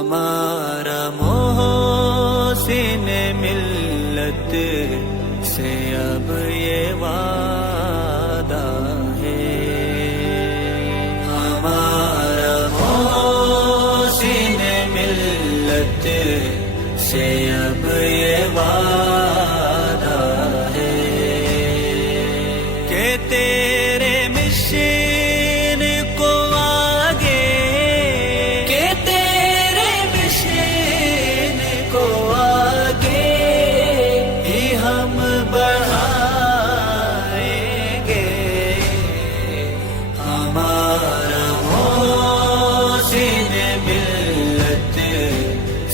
ہمارا محسن ملت سے اب یہ وعدہ ہے، ہمارا محسن ملت سے اب یہ وعدہ ہے کہ تیرے مشن کو آگے، کہ تیرے مشن کو آگے ہی ہم بڑھائیں گے، ہمارا محسن ملت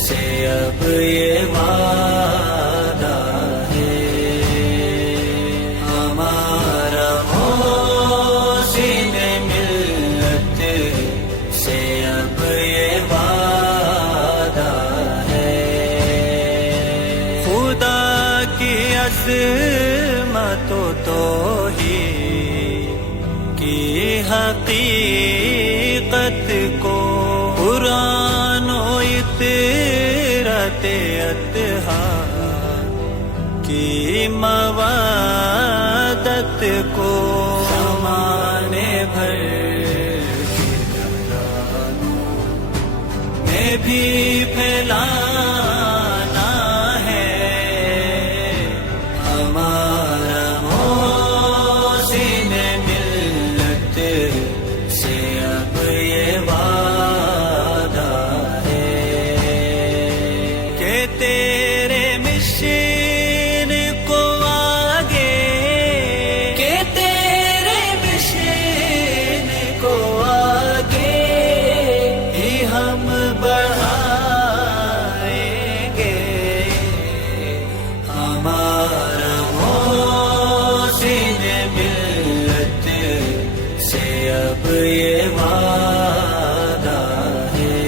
سے اب یہ وعدہ ہے، ہمارا محسن ملت سے اب یہ وعدہ ہے۔ خدا کی عظمت و توحید کی حقیقت کو قرآن و اطہارت کی مودت کو زمانے بھر کے گھرانوں میں بھی پھیلانا ہے، ہمارا محسن ملت سے اب یہ وعدہ ہے کہ تیرے مشن کو آگے، کہ تیرے مشن کو آگے ہی ہم بڑھائیں گے، ہمارا محسن ملت سے اب یہ وعدہ ہے،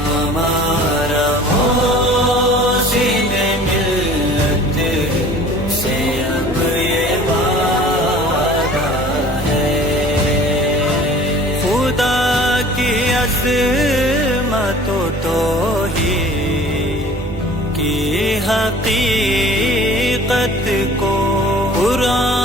ہمارا محسن ملت سے اب یہ وعدہ ہے۔ خدا کی عظمت و توحید کی حقیقت کو قرآن